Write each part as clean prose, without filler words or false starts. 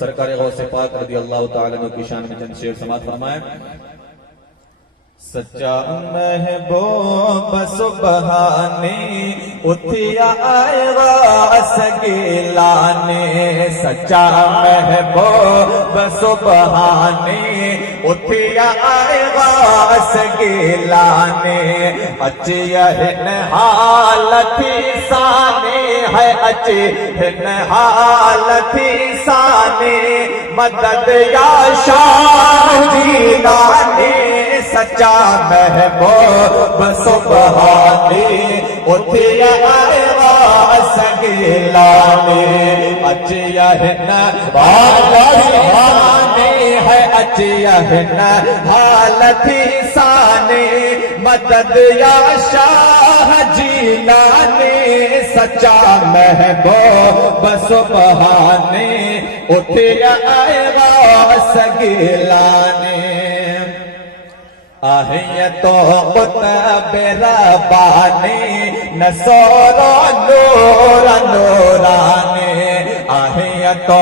सरकार गौसे पाक रज़ी अल्लाह तआला अन्हु की शान में चंद शेर समाअत फरमाए। सच्चा महबूब सुबहाने उठिया आएगा सगीलाने, सच्चा महबूब सुबहाने उठिया आएगा सगीलाने। अच्छी यह हालत साने है, अच्छी हालत साने मदद या शाह जीलाने। सच्चा महबूब सुबहाने उठिया आएगा सगीलाने। अच्छिया है अच्छिया है हालत साने मदद या शाह जीलाने। सच्चा महबूब सुबहाने उठिया आएगा सगीलाने। आहे तो रब्बानी नसोरो नूर नूरानी, आहे तो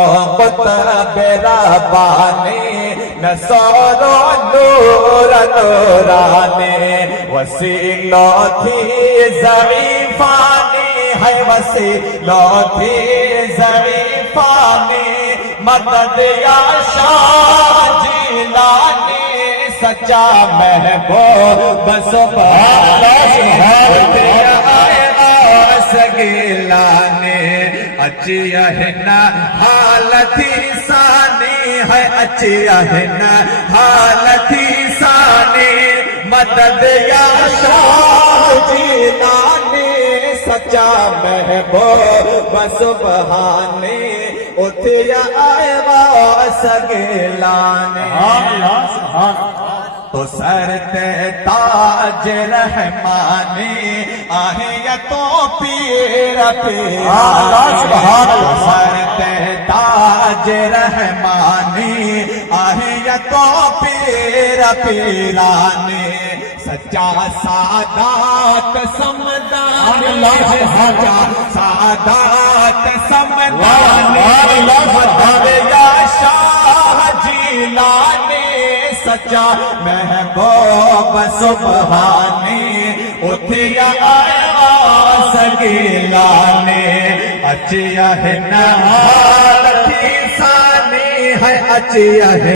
रब्बानी नसोरो नूर नूरानी। वसीलो थी ज़ईफ़ानी है, वसीलो थी ज़ईफ़ानी मदद या शाह जीलानी। सच्चा महबूब सुबहाने सगीलाने। अच्छिया है न हालत सानी है, अच्छिया है न हालत सानी मदद या शाह जीलाने। सच्चा महबूब सुबहाने उठिया आएगा सगीलाने। तो सर ते ताज रहमानी आहे तो पीर पीरा। तो सर ते ताज रहमानी आहे तो पीर पीरानी। सच्चा सादात समदानी, सच्चा सादात समदानी मदद या शाह जीलानी। सच्चा महबूब सुबहाने उठिया आएगा सगीलाने। अच्छिया है न हालत सानी है, अच्छिया है